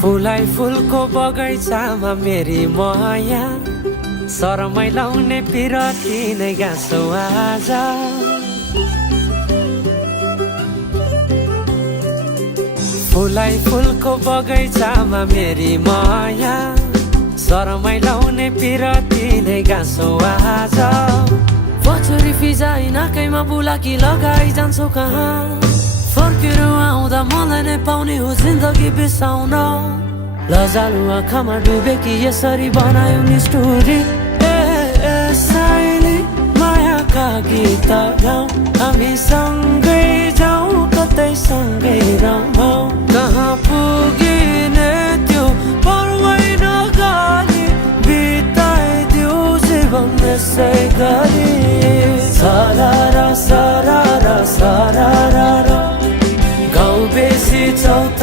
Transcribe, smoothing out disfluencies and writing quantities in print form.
फुलाई फुलको बगैँचामा मेरी माया, शरमै लाउने पिरती नै गाँसौ आज। फुलाई फुलको बगैँचामा मेरी माया, शरमै लाउने पिरती नै गाँसौ आज। पछुरी फिजाइ नाकैमा बुलाकी लगाइ जान्छौ कहाँ, फर्केर आउँदा मलाई नै पाउने हो जिन्दगी बिसाउन। लजालु आँखामा डुबेकी यसरी बनायो निष्ठुरी। साइली मायाका गीत गाउँ, हामी सँगै जाउँ, कतै सँगै रमाउँ।